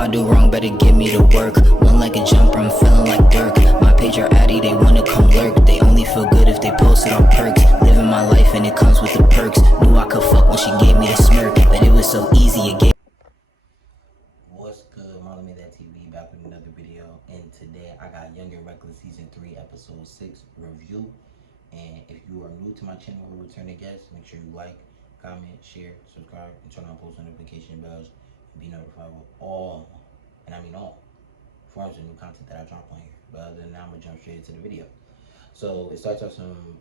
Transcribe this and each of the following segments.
I do wrong, better give me the work. One like a jumper, I'm feeling like Dirk. My page are addy, they wanna come lurk. They only feel good if they post it on perks. Living my life and it comes with the perks. Knew I could fuck when she gave me the smirk, but it was so easy, it gave. What's good, MarlonmadethatTV, back with another video. And today I got Young and Reckless Season 3, Episode 6 review. And if you are new to my channel or returning guest, make sure you like, comment, share, subscribe, and turn on post notification bells and be notified with all, and I mean all, forms of new content that I drop on here. But other than that, I'm gonna jump straight into the video. So it starts off some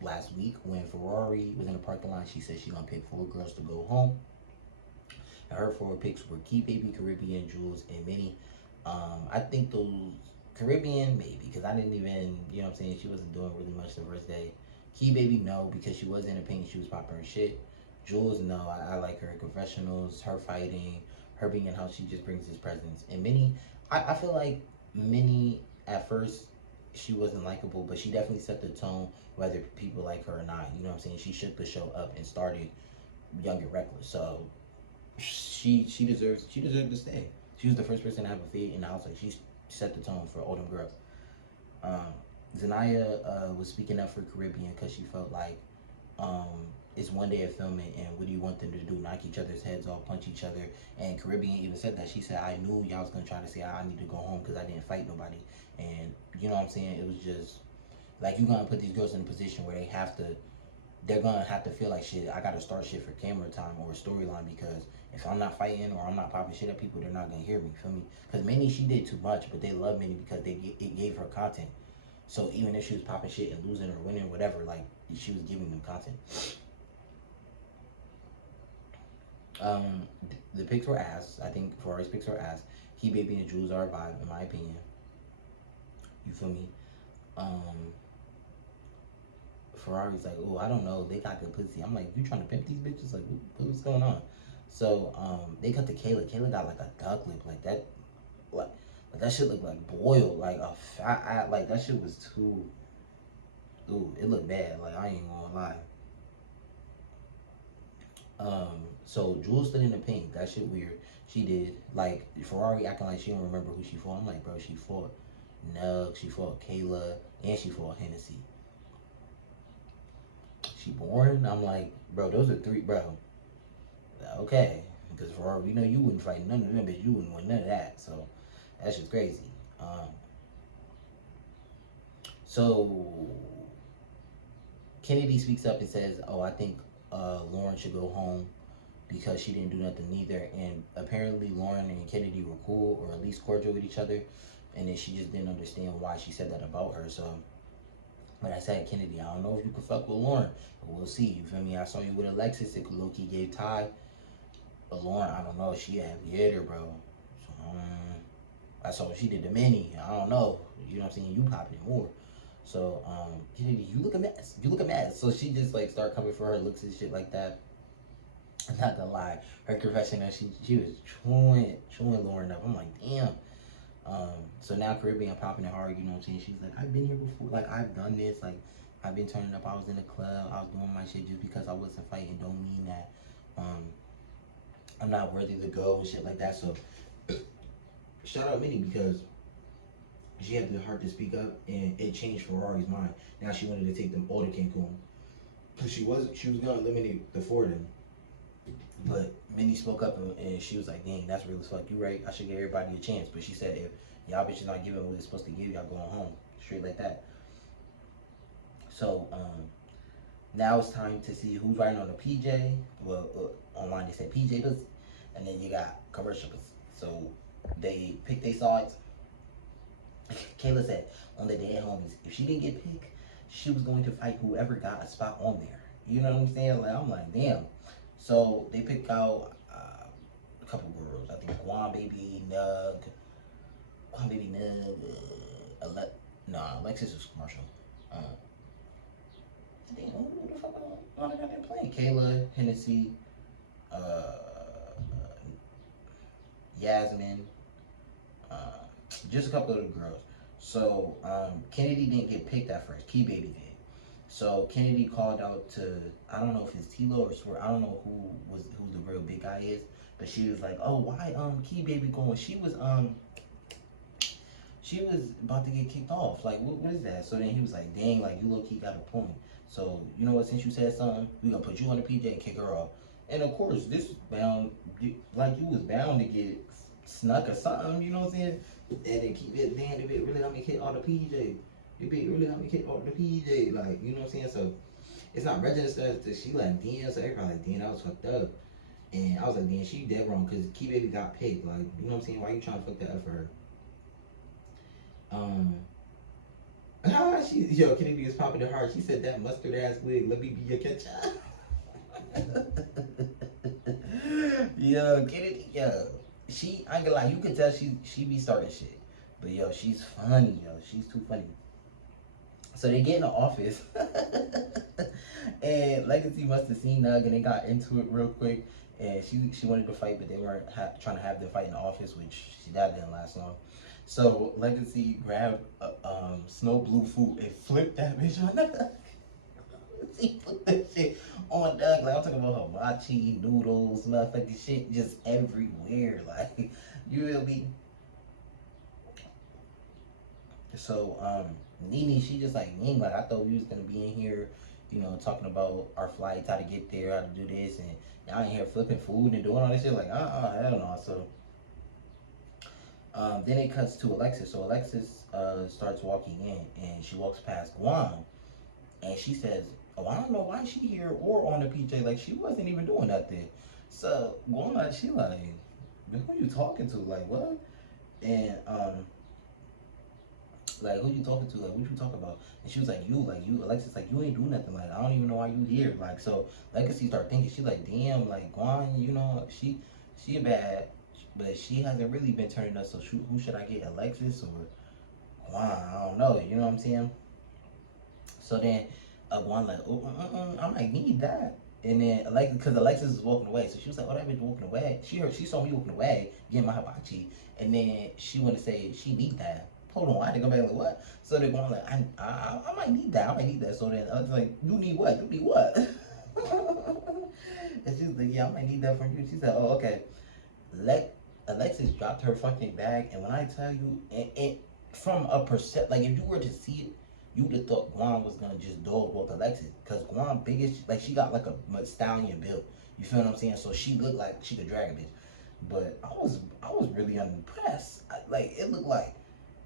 last week when Ferrari was in the parking lot. She said she gonna pick 4 girls to go home. And her 4 picks were Key Baby, Caribbean, Jules, and Minnie. I think those Caribbean maybe, because I didn't even, you know what I'm saying, she wasn't doing really much the first day. Key Baby, no, because she was in the pink, she was popping her shit. Jules, no, I like her confessionals, her fighting, her being in house, she just brings his presence. And Minnie, I feel like Minnie at first she wasn't likable, but she definitely set the tone whether people like her or not. You know what I'm saying? She shook the show up and started Young and Reckless. So she deserves to stay. She was the first person to have a fade in the house. Like, she set the tone for all them girls. Zanaya was speaking up for Caribbean because she felt like it's one day of filming, and what do you want them to do? Knock each other's heads off, punch each other? And Caribbean even said that. She said, I knew y'all was gonna try to say I need to go home because I didn't fight nobody. And you know what I'm saying? It was just like, you're gonna put these girls in a position where they're gonna have to feel like, shit, I gotta start shit for camera time or storyline, because if I'm not fighting or I'm not popping shit at people, they're not gonna hear me, feel me? Because Minnie, she did too much, but they love Minnie because it gave her content. So even if she was popping shit and losing or winning, whatever, like, she was giving them content. The picks were ass. I think Ferrari's picks were ass. Key Baby and Jules are a vibe, in my opinion. You feel me? Ferrari's like, oh, I don't know, they got good pussy. I'm like, you trying to pimp these bitches? Like, what's going on? So they cut to Kayla. Kayla got like a duck lip, like that, like that shit looked like boiled, like a fat, like that shit was too. Ooh, it looked bad. Like, I ain't gonna lie. So Jules stood in the pink. That shit weird. She did. Like, Ferrari acting like she don't remember who she fought. I'm like, bro, she fought Nug, she fought Kayla, and she fought Hennessy. She boring? I'm like, bro, those are 3, bro. Okay, because Ferrari, we know you wouldn't fight none of them, but you wouldn't win none of that. So that's just crazy. So Kennedy speaks up and says, oh, I think Lauren should go home because she didn't do nothing neither. And apparently Lauren and Kennedy were cool, or at least cordial with each other, and then she just didn't understand why she said that about her. So, but I said, Kennedy, I don't know if you could fuck with Lauren, but we'll see. You feel me? I saw you with Alexis. It low-key gave Ty. But Lauren, I don't know. She a heavy hitter, bro. So, I saw what she did to Minnie. I don't know. You know what I'm saying? You popping it more. So, Kennedy, you look a mess. You look a mess. So she just like start coming for her looks and shit like that. I'm not gonna lie. Her confession that she was chewing Lauren up. I'm like, damn. So now Caribbean popping it hard, you know what I'm saying? She's like, I've been here before, like, I've done this, like, I've been turning up, I was in the club, I was doing my shit. Just because I wasn't fighting don't mean that I'm not worthy to go and shit like that. So shout out Minnie, because she had the heart to speak up, and it changed Ferrari's mind. Now she wanted to take them all to Cancun, because she was gonna eliminate the 4 of them. But Minnie spoke up, and she was like, dang, that's real as fuck. You right, I should give everybody a chance. But she said, if y'all bitches not giving what it's supposed to give, y'all going home. Straight like that. So, now it's time to see who's riding on the PJ. Well, online they said PJ pussy. And then you got commercial pussy. So, they picked their sides. Kayla said, on the day at homies, if she didn't get picked, she was going to fight whoever got a spot on there. You know what I'm saying? Like, I'm like, damn. So they pick out a couple girls. I think Quan Baby, Nug, Alexis was commercial. I think, who the fuck I got there playing? Kayla, Hennessy, Yasmin, just a couple of the girls. So Kennedy didn't get picked at first. Key Baby did. So Kennedy called out to, I don't know if it's Tilo or Swear, I don't know who the real big guy is, but she was like, oh, why Key Baby going? She was about to get kicked off. Like, what is that? So then he was like, dang, like, you low-key got a point. So, you know what, since you said something, we gonna put you on the PJ and kick her off. And of course, this bound, like, you was bound to get snuck or something, you know what I'm saying? And then keep it, damn, they really got me kick all the PJ. They really got me kick all the PJ. Like, you know what I'm saying? So, it's not registered to she like, damn, so everybody like, damn, that was fucked up. And I was like, damn, she dead wrong, because Key Baby got picked. Like, you know what I'm saying? Why you trying to fuck that up for her? Yo, Kennedy is popping her heart. She said that mustard ass wig, let me be your ketchup. Yo, Kennedy, yo. I ain't gonna lie, you could tell she be starting shit. But yo, she's funny, yo. She's too funny. So they get in the office and Legacy must have seen Nug and they got into it real quick. And she wanted to fight, but they weren't trying to have them fight in the office, which that didn't last long. So Legacy grabbed Snow Blue food and flipped that bitch on Doug. She put that shit on Doug. Like, I'm talking about hibachi, noodles, motherfucking shit just everywhere. Like, you feel me? So Nene, she just like, like, I thought we was gonna be in here, you know, talking about our flights, how to get there, how to do this, and y'all in here flipping food and doing all this shit. Like, hell no. So then it cuts to Alexis. So Alexis starts walking in, and she walks past Guam, and she says, oh, I don't know why she here or on the PJ. Like, she wasn't even doing nothing. So Guam, she like, who you talking to? Like, what? And like, who you talking to? Like, what you talking about? And she was like, you, Alexis, like, you ain't do nothing. Like, I don't even know why you here. Like, so Legacy start thinking, she like, damn, like, Guan, you know, she bad, but she hasn't really been turning up. So who should I get, Alexis or Guan? I don't know. You know what I'm saying? So then Guan like, I might need that. And then Alexis, because Alexis is walking away, so she was like, oh, that bitch walking away. She saw me walking away, getting my hibachi, and then she wanted to say she need that. Hold on, I had to go back like, what? So they're going like, I might need that. I might need that. So then I was like, you need what? You need what? And she was like, yeah, I might need that from you. She said, oh, okay. Alexis dropped her fucking bag, and when I tell you, and from a like, if you were to see it, you would have thought Guam was gonna just dog walk Alexis, because Guam biggest, like, she got like a stallion build. You feel what I'm saying? So she looked like she could drag a bitch. But I was really unimpressed. Like, it looked like,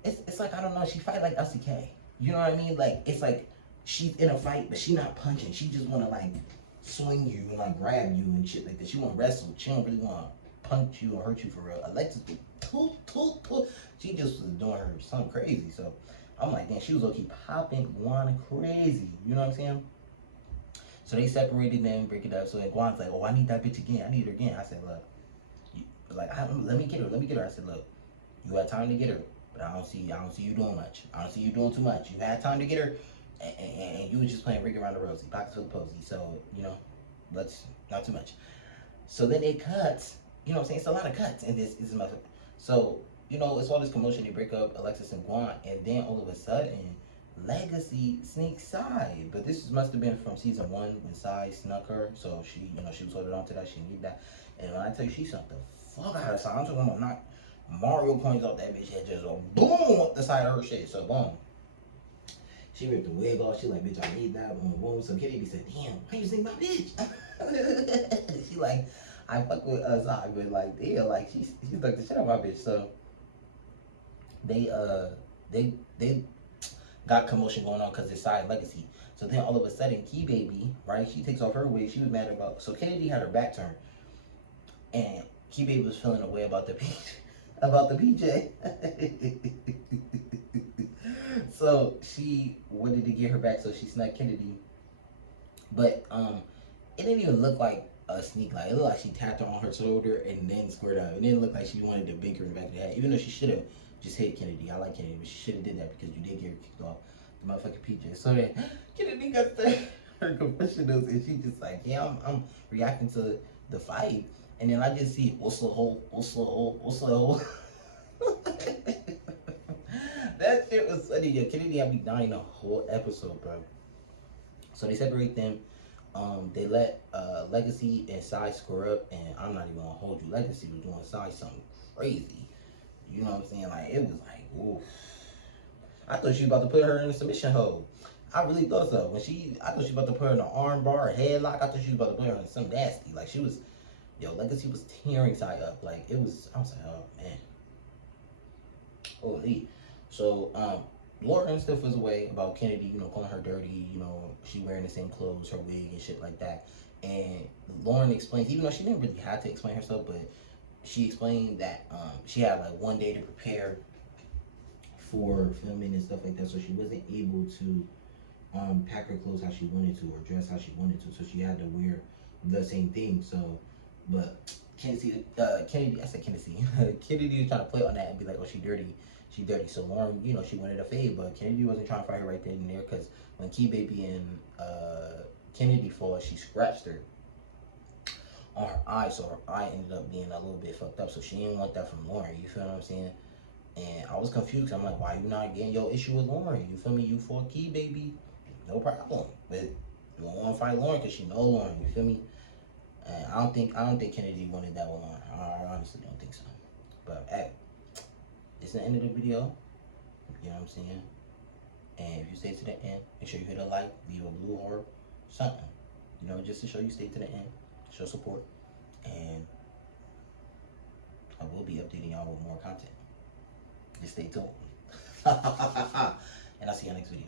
it's like, I don't know, she fight like LCK. You know what I mean? Like, it's like she's in a fight, but she not punching. She just wanna like swing you and like grab you and shit like that. She wanna wrestle. She don't really wanna punch you or hurt you for real. Alexis, she just was doing her something crazy. So I'm like, damn, she was low-key popping Guan crazy. You know what I'm saying? So they separated them, break it up. So then Guan's like, oh, I need that bitch again. I need her again. I said, look, let me get her. I said, look, you had time to get her, but I don't see you doing much. I don't see you doing too much. You had time to get her, and you was just playing Rig Around the Rosie, pockets for the posy. So, you know, let's not too much. So then it cuts. You know what I'm saying? It's a lot of cuts in this motherfucker. So, you know, it's all this commotion. They break up Alexis and Guan, and then all of a sudden, Legacy sneaks Sai. But this must have been from season 1 when Sai snuck her. So she, you know, she was holding on to that. She needed that. And when I tell you, she snuck the fuck out of Sai. I'm talking about not Mario points out that bitch head, just a boom up the side of her shit. So boom. She ripped the wig off. She like, bitch, I need that. Boom, boom. So Kitty said, damn, why you sing my bitch? She like, I fuck with Sai, but like, damn, like she stuck the shit out of my bitch. So they got commotion going on because it's Sai Legacy. So then all of a sudden, Key Baby, right? She takes off her wig. She was mad about. So Kennedy had her back turned, and Key Baby was feeling a way about the PJ. So she wanted to get her back, so she snuck Kennedy. But it didn't even look like a sneak. Like, it looked like she tapped her on her shoulder and then squared up. It didn't look like she wanted to bink her in the back of the head, even though she should have just hit Kennedy. I like Kennedy, but she should have did that because you did get her kicked off the motherfucking PJ. So then Kennedy got her confessionals, and she just like, yeah, I'm reacting to the fight. And then I just see, what's the hole? That shit was funny. Yo, Kennedy had me dying the whole episode, bro. So they separate them. They let Legacy and Sai square up, and I'm not even gonna hold you. Legacy was doing Sai something crazy. You know what I'm saying? Like, it was like, ooh. I thought she was about to put her in a submission hold. I really thought so. I thought she was about to put her in an arm bar, a headlock. I thought she was about to put her in some nasty. Like, she was, Legacy was tearing Sai up. Like, I was like, oh, man. Holy. So, Lauren still feels away about Kennedy, calling her dirty, she wearing the same clothes, her wig and shit like that. And Lauren explains, even though she didn't really have to explain herself, but she explained that she had like one day to prepare for filming and stuff like that, so she wasn't able to pack her clothes how she wanted to or dress how she wanted to, so she had to wear the same thing. So, but Kennedy, I said Kennedy. Kennedy was trying to play on that and be like, oh, she dirty. So Lauren, she wanted a fade, but Kennedy wasn't trying to fight her right then and there, because when Key Baby and Kennedy fought, she scratched her on her eye, so her eye ended up being a little bit fucked up, so she didn't want that from Lauren, you feel what I'm saying? And I was confused, I'm like, why you not getting your issue with Lauren? You feel me? You fought Key Baby, no problem, but you don't want to fight Lauren because she know Lauren, you feel me? And I don't think Kennedy wanted that with Lauren. I honestly don't think so. But hey, it's the end of the video. You know what I'm saying? And if you stay to the end, make sure you hit a like, leave a blue heart, something. Just to show you stay to the end, show support. And I will be updating y'all with more content. Just stay tuned. And I'll see you next video.